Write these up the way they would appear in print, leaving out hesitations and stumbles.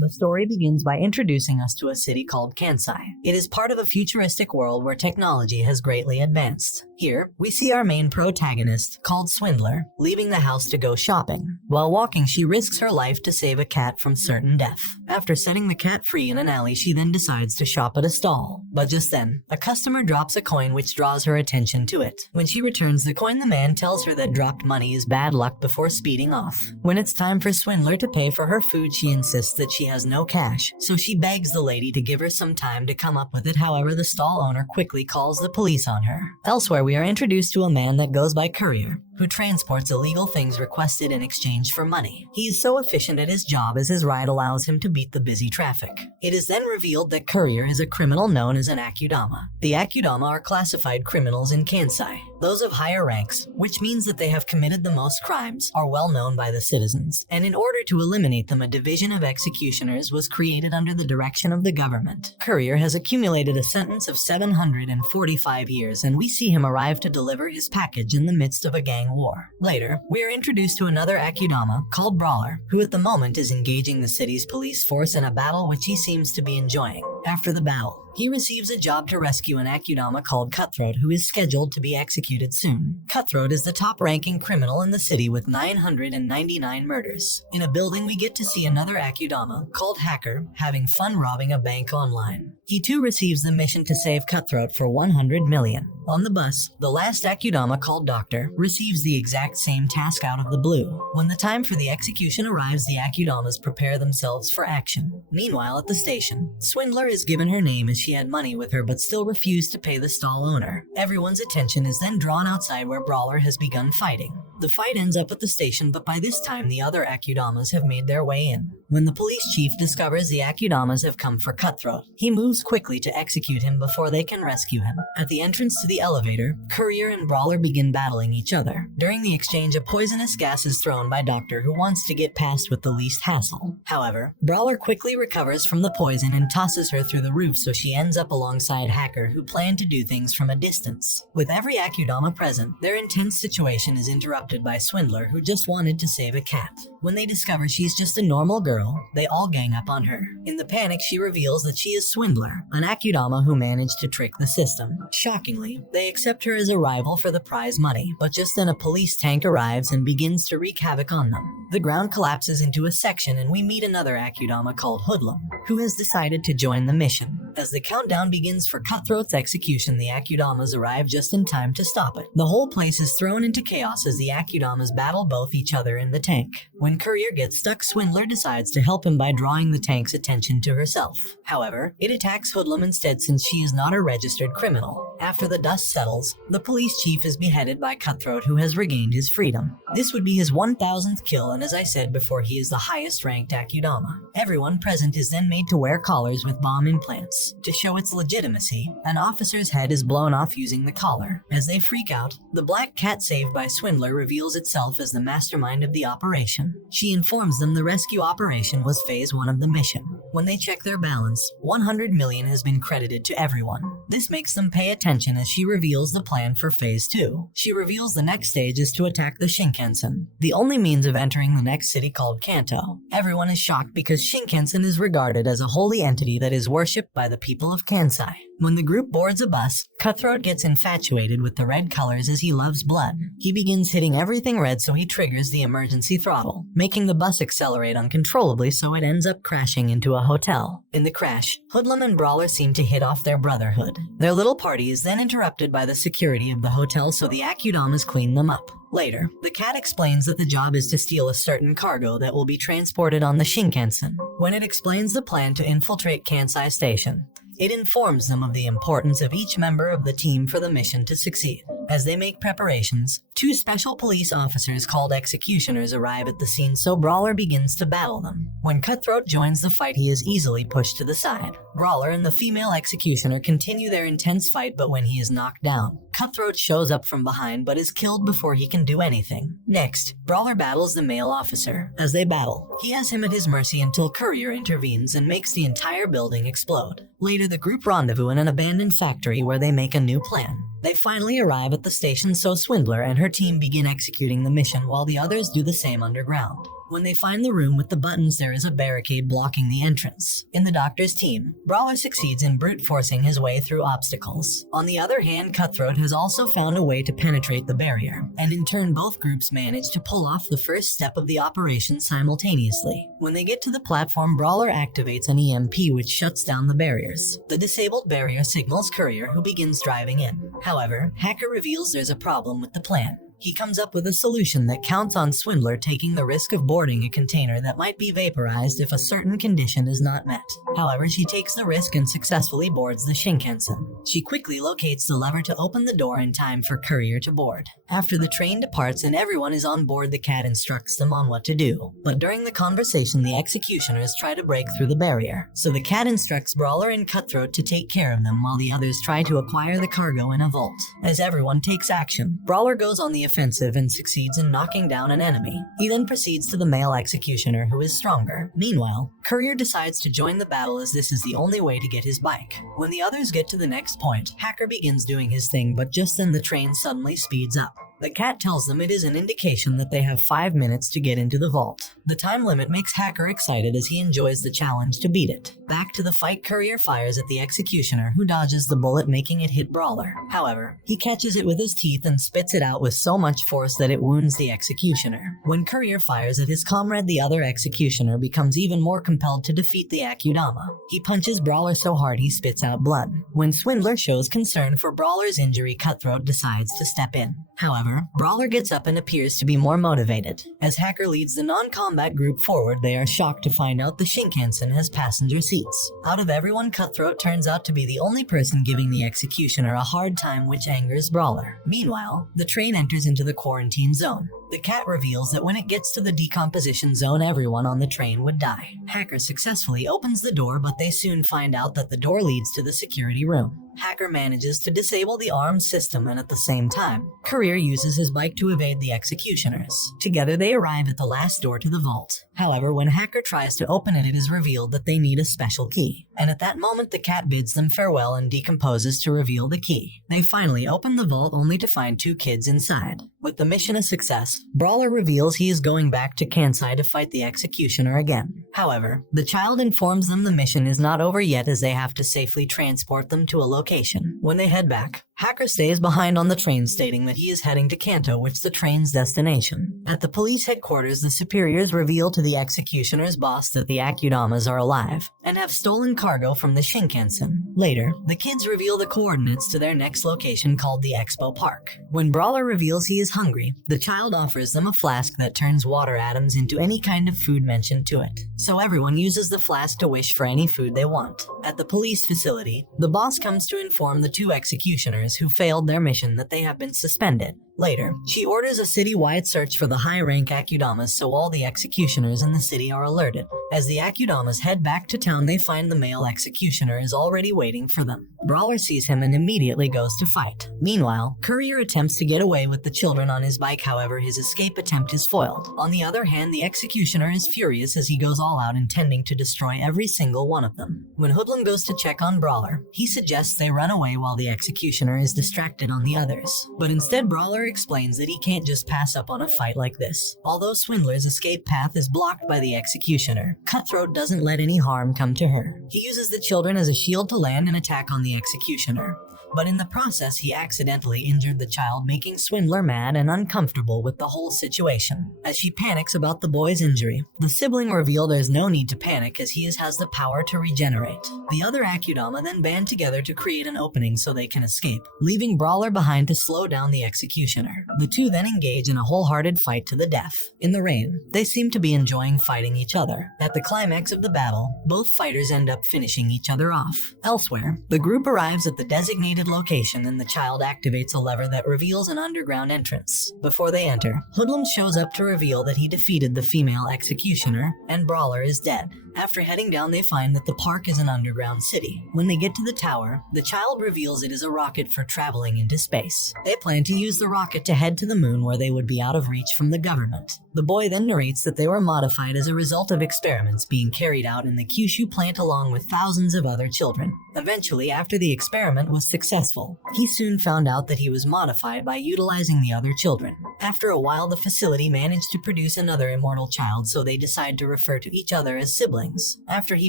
The story begins by introducing us to a city called Kansai. It is part of a futuristic world where technology has greatly advanced. Here, we see our main protagonist, called Swindler, leaving the house to go shopping. While walking, she risks her life to save a cat from certain death. After setting the cat free in an alley, she then decides to shop at a stall. But just then, a customer drops a coin which draws her attention to it. When she returns the coin, the man tells her that dropped money is bad luck before speeding off. When it's time for Swindler to pay for her food, she insists that she has no cash, so she begs the lady to give her some time to come up with it. However, the stall owner quickly calls the police on her. Elsewhere, we are introduced to a man that goes by Courier, who transports illegal things requested in exchange for money. He is so efficient at his job as his ride allows him to beat the busy traffic. It is then revealed that Courier is a criminal known as an Akudama. The Akudama are classified criminals in Kansai. Those of higher ranks, which means that they have committed the most crimes, are well known by the citizens. And in order to eliminate them, a division of executioners was created under the direction of the government. Courier has accumulated a sentence of 745 years, and we see him arrive to deliver his package in the midst of a gang war. Later, we are introduced to another Akudama called Brawler, who at the moment is engaging the city's police force in a battle which he seems to be enjoying. After the battle, he receives a job to rescue an Akudama called Cutthroat, who is scheduled to be executed soon. Cutthroat is the top-ranking criminal in the city with 999 murders. In a building, we get to see another Akudama called Hacker having fun robbing a bank online. He too receives the mission to save Cutthroat for 100 million. On the bus, the last Akudama called Doctor receives the exact same task out of the blue. When the time for the execution arrives, the Akudamas prepare themselves for action. Meanwhile, at the station, Swindler is given her name as she had money with her but still refused to pay the stall owner. Everyone's attention is then drawn outside where Brawler has begun fighting. The fight ends up at the station, but by this time the other Akudamas have made their way in. When the police chief discovers the Akudamas have come for Cutthroat, he moves quickly to execute him before they can rescue him. At the entrance to the elevator, Courier and Brawler begin battling each other. During the exchange, a poisonous gas is thrown by Doctor, who wants to get past with the least hassle. However, Brawler quickly recovers from the poison and tosses her through the roof, so she ends up alongside Hacker, who plan to do things from a distance. With every Akudama present, their intense situation is interrupted by Swindler, who just wanted to save a cat. When they discover she's just a normal girl, they all gang up on her. In the panic, she reveals that she is Swindler, an Akudama who managed to trick the system. Shockingly, they accept her as a rival for the prize money, but just then a police tank arrives and begins to wreak havoc on them. The ground collapses into a section and we meet another Akudama called Hoodlum, who has decided to join the mission. As the countdown begins for Cutthroat's execution, the Akudamas arrive just in time to stop it. The whole place is thrown into chaos as the Akudamas battle both each other in the tank. When Courier gets stuck, Swindler decides to help him by drawing the tank's attention to herself. However, it attacks Hoodlum instead since she is not a registered criminal. After the dust settles, the police chief is beheaded by Cutthroat, who has regained his freedom. This would be his 1000th kill, and as I said before, he is the highest ranked Akudama. Everyone present is then made to wear collars with bomb implants. To show its legitimacy, an officer's head is blown off using the collar. As they freak out, the black cat saved by Swindler reveals itself as the mastermind of the operation. She informs them the rescue operation was phase 1 of the mission. When they check their balance, 100 million has been credited to everyone. This makes them pay attention as she reveals the plan for phase 2. She reveals the next stage is to attack the Shinkansen, the only means of entering the next city called Kanto. Everyone is shocked because Shinkansen is regarded as a holy entity that is worshipped by the people of Kansai. When the group boards a bus, Cutthroat gets infatuated with the red colors as he loves blood. He begins hitting everything red, so he triggers the emergency throttle, making the bus accelerate uncontrollably, so it ends up crashing into a hotel. In the crash, Hoodlum and Brawler seem to hit off their brotherhood. Their little party is then interrupted by the security of the hotel, so the Akudamas clean them up. Later, the cat explains that the job is to steal a certain cargo that will be transported on the Shinkansen. When it explains the plan to infiltrate Kansai Station, it informs them of the importance of each member of the team for the mission to succeed. As they make preparations, 2 special police officers called executioners arrive at the scene, so Brawler begins to battle them. When Cutthroat joins the fight, he is easily pushed to the side. Brawler and the female executioner continue their intense fight, but when he is knocked down, Cutthroat shows up from behind but is killed before he can do anything. Next, Brawler battles the male officer. As they battle, he has him at his mercy until Courier intervenes and makes the entire building explode. Later, the group rendezvous in an abandoned factory where they make a new plan. They finally arrive at the station, so Swindler and her team begin executing the mission while the others do the same underground. When they find the room with the buttons, there is a barricade blocking the entrance. In the Doctor's team, Brawler succeeds in brute forcing his way through obstacles. On the other hand, Cutthroat has also found a way to penetrate the barrier, and in turn both groups manage to pull off the first step of the operation simultaneously. When they get to the platform, Brawler activates an EMP which shuts down the barriers. The disabled barrier signals Courier, who begins driving in. However, Hacker reveals there's a problem with the plan. He comes up with a solution that counts on Swindler taking the risk of boarding a container that might be vaporized if a certain condition is not met. However, she takes the risk and successfully boards the Shinkansen. She quickly locates the lever to open the door in time for Courier to board. After the train departs and everyone is on board, the cat instructs them on what to do. But during the conversation, the executioners try to break through the barrier. So the cat instructs Brawler and Cutthroat to take care of them while the others try to acquire the cargo in a vault. As everyone takes action, Brawler goes on the offensive and succeeds in knocking down an enemy. He then proceeds to the male executioner, who is stronger. Meanwhile, Courier decides to join the battle as this is the only way to get his bike. When the others get to the next point, Hacker begins doing his thing, but just then the train suddenly speeds up. The cat tells them it is an indication that they have 5 minutes to get into the vault. The time limit makes Hacker excited as he enjoys the challenge to beat it. Back to the fight, Courier fires at the executioner, who dodges the bullet, making it hit Brawler. However, he catches it with his teeth and spits it out with so much force that it wounds the executioner. When Courier fires at his comrade, the other executioner becomes even more compelled to defeat the Akudama. He punches Brawler so hard he spits out blood. When Swindler shows concern for Brawler's injury, Cutthroat decides to step in. However, Brawler gets up and appears to be more motivated. As Hacker leads the non-combat group forward, they are shocked to find out the Shinkansen has passenger seats. Out of everyone, Cutthroat turns out to be the only person giving the executioner a hard time, which angers Brawler. Meanwhile, the train enters into the quarantine zone. The cat reveals that when it gets to the decomposition zone, everyone on the train would die. Hacker successfully opens the door, but they soon find out that the door leads to the security room. Hacker manages to disable the armed system, and at the same time, Courier uses his bike to evade the executioners. Together they arrive at the last door to the vault. However, when Hacker tries to open it, it is revealed that they need a special key. And at that moment, the cat bids them farewell and decomposes to reveal the key. They finally open the vault only to find 2 kids inside. With the mission a success, Brawler reveals he is going back to Kansai to fight the executioner again. However, the child informs them the mission is not over yet, as they have to safely transport them to a location. When they head back, Hacker stays behind on the train, stating that he is heading to Kanto, which is the train's destination. At the police headquarters, the superiors reveal to the executioner's boss that the Akudamas are alive and have stolen cargo from the Shinkansen. Later, the kids reveal the coordinates to their next location, called the Expo Park. When Brawler reveals he is hungry, the child offers them a flask that turns water atoms into any kind of food mentioned to it. So everyone uses the flask to wish for any food they want. At the police facility, the boss comes to inform the 2 executioners who failed their mission that they have been suspended. Later, she orders a city-wide search for the high-rank Akudamas, so all the executioners in the city are alerted. As the Akudamas head back to town, they find the male executioner is already waiting for them. Brawler sees him and immediately goes to fight. Meanwhile, Courier attempts to get away with the children on his bike, however his escape attempt is foiled. On the other hand, the executioner is furious as he goes all out, intending to destroy every single one of them. When Hoodlum goes to check on Brawler, he suggests they run away while the executioner is distracted on the others. But instead, Brawler explains that he can't just pass up on a fight like this. Although Swindler's escape path is blocked by the executioner, Cutthroat doesn't let any harm come to her. He uses the children as a shield to land an attack on the executioner. But in the process, he accidentally injured the child, making Swindler mad and uncomfortable with the whole situation. As she panics about the boy's injury, the sibling reveal there's no need to panic as he has the power to regenerate. The other Akudama then band together to create an opening so they can escape, leaving Brawler behind to slow down the executioner. The 2 then engage in a wholehearted fight to the death. In the rain, they seem to be enjoying fighting each other. At the climax of the battle, both fighters end up finishing each other off. Elsewhere, the group arrives at the designated location and the child activates a lever that reveals an underground entrance. Before they enter, Hoodlum shows up to reveal that he defeated the female executioner and Brawler is dead. After heading down, they find that the park is an underground city. When they get to the tower, the child reveals it is a rocket for traveling into space. They plan to use the rocket to head to the moon, where they would be out of reach from the government. The boy then narrates that they were modified as a result of experiments being carried out in the Kyushu plant along with thousands of other children. Eventually, after the experiment was successful, he soon found out that he was modified by utilizing the other children. After a while, the facility managed to produce another immortal child, so they decide to refer to each other as siblings. After he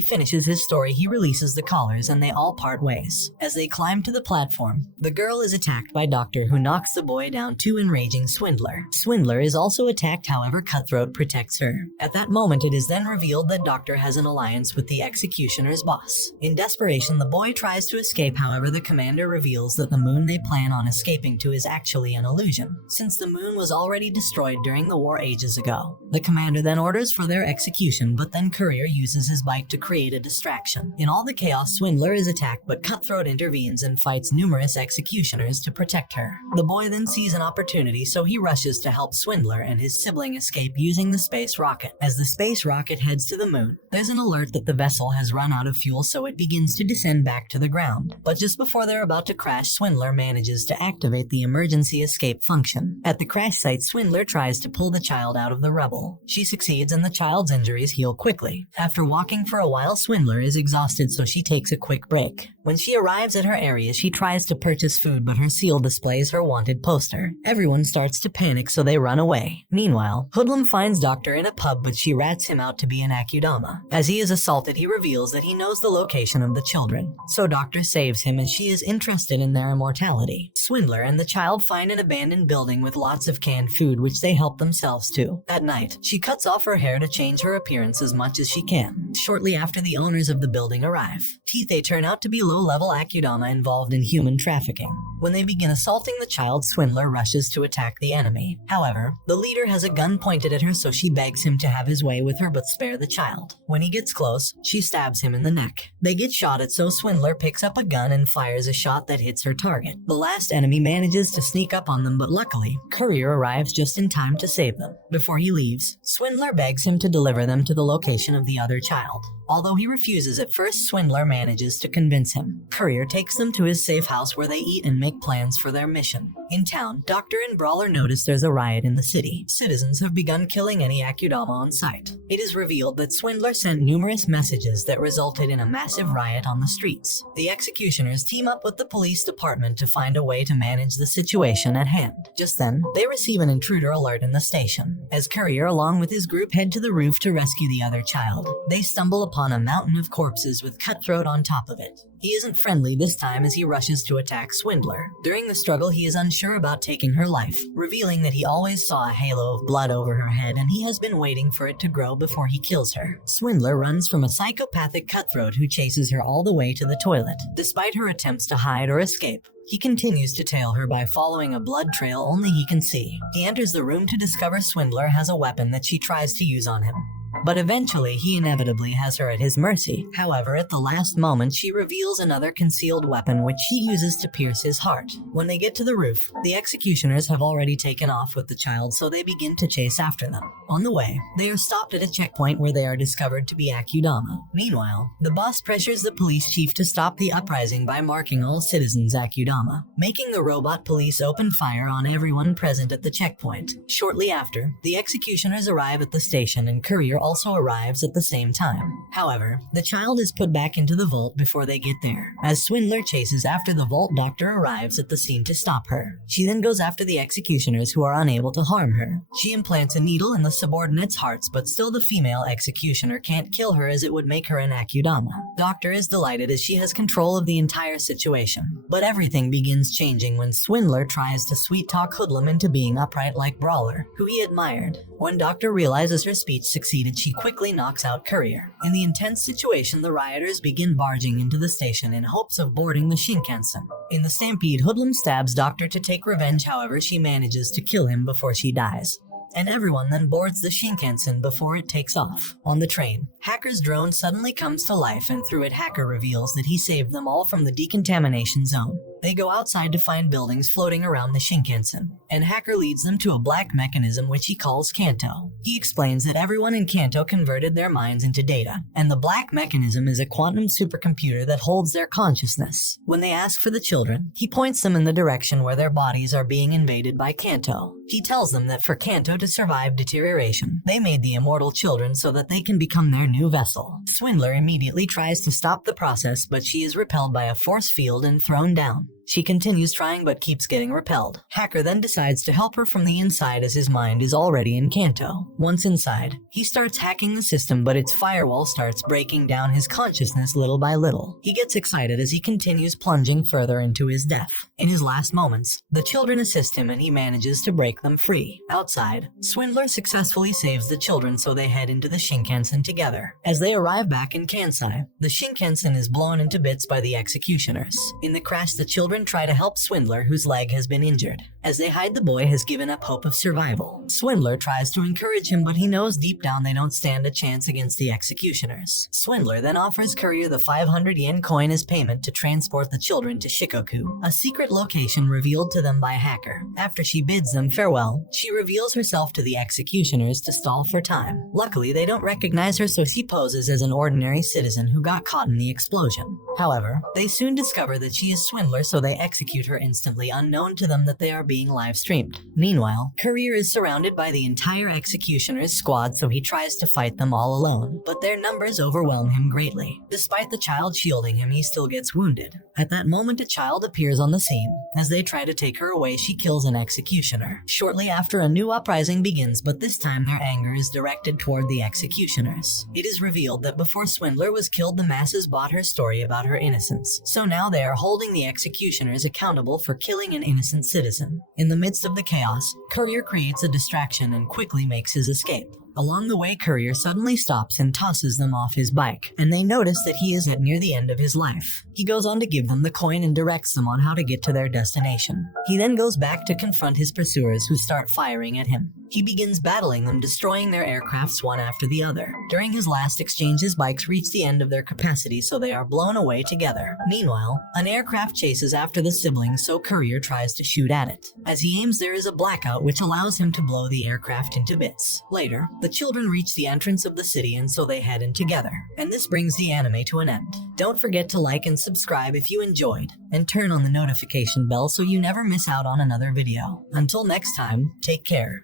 finishes his story, he releases the collars and they all part ways. As they climb to the platform, the girl is attacked by Doctor, who knocks the boy down to enraging Swindler. Swindler is also attacked, however Cutthroat protects her. At that moment, it is then revealed that Doctor has an alliance with the executioner's boss. In desperation, the boy tries to escape, however the commander reveals that the moon they plan on escaping to is actually an illusion, since the moon was already destroyed during the war ages ago. The commander then orders for their execution, but then Courier uses his bike to create a distraction. In all the chaos, Swindler is attacked, but Cutthroat intervenes and fights numerous executioners to protect her. The boy then sees an opportunity, so he rushes to help Swindler and his sibling escape using the space rocket. As the space rocket heads to the moon, there's an alert that the vessel has run out of fuel, so it begins to descend back to the ground. But just before they're about to crash, Swindler manages to activate the emergency escape function. At the crash site, Swindler tries to pull the child out of the rubble. She succeeds and the child's injuries heal quickly. After walking for a while, Swindler is exhausted, so she takes a quick break. When she arrives at her area, she tries to purchase food, but her seal displays her wanted poster. Everyone starts to panic, so they run away. Meanwhile, Hoodlum finds Doctor in a pub, but she rats him out to be an Akudama. As he is assaulted, he reveals that he knows the location of the children. So Doctor saves him, as she is interested in their immortality. Swindler and the child find an abandoned building with lots of canned food, which they help themselves to. At night, she cuts off her hair to change her appearance as much as she can. Shortly after, the owners of the building arrive. They turn out to be low-level Akudama involved in human trafficking. When they begin assaulting the child, Swindler rushes to attack the enemy. However, the leader has a gun pointed at her, so she begs him to have his way with her but spare the child. When he gets close, she stabs him in the neck. They get shot at, so Swindler picks up a gun and fires a shot that hits her target. The last enemy manages to sneak up on them, but luckily, Courier arrives just in time to save them. Before he leaves, Swindler begs him to deliver them to the location of the other child. Although he refuses at first, Swindler manages to convince him. Courier takes them to his safe house where they eat and make plans for their mission. In town, Doctor and Brawler notice there's a riot in the city. Citizens have begun killing any Akudama on sight. It is revealed that Swindler sent numerous messages that resulted in a massive riot on the streets. The executioners team up with the police department to find a way to manage the situation at hand. Just then, they receive an intruder alert in the station. As Courier along with his group head to the roof to rescue the other child, they stumble upon a mountain of corpses with Cutthroat on top of it. He isn't friendly this time, as he rushes to attack Swindler. During the struggle, he is unsure about taking her life, revealing that he always saw a halo of blood over her head and he has been waiting for it to grow before he kills her. Swindler runs from a psychopathic Cutthroat who chases her all the way to the toilet. Despite her attempts to hide or escape, he continues to tail her by following a blood trail only he can see. He enters the room to discover Swindler has a weapon that she tries to use on him. But eventually, he inevitably has her at his mercy. However, at the last moment, she reveals another concealed weapon which she uses to pierce his heart. When they get to the roof, the executioners have already taken off with the child, so they begin to chase after them. On the way, they are stopped at a checkpoint where they are discovered to be Akudama. Meanwhile, the boss pressures the police chief to stop the uprising by marking all citizens Akudama, making the robot police open fire on everyone present at the checkpoint. Shortly after, the executioners arrive at the station and Courier also arrives at the same time. However, the child is put back into the vault before they get there. As Swindler chases after the vault, Doctor arrives at the scene to stop her. She then goes after the executioners who are unable to harm her. She implants a needle in the subordinates' hearts, but still the female executioner can't kill her as it would make her an Akudama. Doctor is delighted as she has control of the entire situation. But everything begins changing when Swindler tries to sweet-talk Hoodlum into being upright like Brawler, who he admired. When Doctor realizes her speech succeeded, she quickly knocks out Courier. In the intense situation, the rioters begin barging into the station in hopes of boarding the Shinkansen. In the stampede, Hoodlum stabs Doctor to take revenge, however she manages to kill him before she dies. And everyone then boards the Shinkansen before it takes off. On the train, Hacker's drone suddenly comes to life, and through it Hacker reveals that he saved them all from the decontamination zone. They go outside to find buildings floating around the Shinkansen, and Hacker leads them to a black mechanism which he calls Kanto. He explains that everyone in Kanto converted their minds into data, and the black mechanism is a quantum supercomputer that holds their consciousness. When they ask for the children, he points them in the direction where their bodies are being invaded by Kanto. He tells them that for Kanto to survive deterioration, they made the immortal children so that they can become their new vessel. Swindler immediately tries to stop the process, but she is repelled by a force field and thrown down. She continues trying but keeps getting repelled. Hacker then decides to help her from the inside as his mind is already in Kanto. Once inside, he starts hacking the system, but its firewall starts breaking down his consciousness little by little. He gets excited as he continues plunging further into his death. In his last moments, the children assist him and he manages to break them free. Outside, Swindler successfully saves the children, so they head into the Shinkansen together. As they arrive back in Kansai, the Shinkansen is blown into bits by the executioners. In the crash, the children try to help Swindler, whose leg has been injured. As they hide, the boy has given up hope of survival. Swindler tries to encourage him, but he knows deep down they don't stand a chance against the executioners. Swindler then offers Courier the 500 yen coin as payment to transport the children to Shikoku, a secret location revealed to them by Hacker. After she bids them farewell, she reveals herself to the executioners to stall for time. Luckily, they don't recognize her, so she poses as an ordinary citizen who got caught in the explosion. However, they soon discover that she is Swindler, so they execute her instantly, unknown to them that they are being live streamed. Meanwhile, Courier is surrounded by the entire executioner's squad, so he tries to fight them all alone, but their numbers overwhelm him greatly. Despite the child shielding him, he still gets wounded. At that moment, a child appears on the scene. As they try to take her away, she kills an executioner. Shortly after, a new uprising begins, but this time their anger is directed toward the executioners. It is revealed that before Swindler was killed, the masses bought her story about her innocence, so now they are holding the executioners accountable for killing an innocent citizen. In the midst of the chaos, Courier creates a distraction and quickly makes his escape. Along the way, Courier suddenly stops and tosses them off his bike, and they notice that he is at near the end of his life. He goes on to give them the coin and directs them on how to get to their destination. He then goes back to confront his pursuers, who start firing at him. He begins battling them, destroying their aircrafts one after the other. During his last exchange, his bikes reach the end of their capacity, so they are blown away together. Meanwhile, an aircraft chases after the siblings, so Courier tries to shoot at it. As he aims, there is a blackout which allows him to blow the aircraft into bits. Later, the children reach the entrance of the city, and so they head in together. And this brings the anime to an end. Don't forget to like and subscribe if you enjoyed, and turn on the notification bell so you never miss out on another video. Until next time, take care.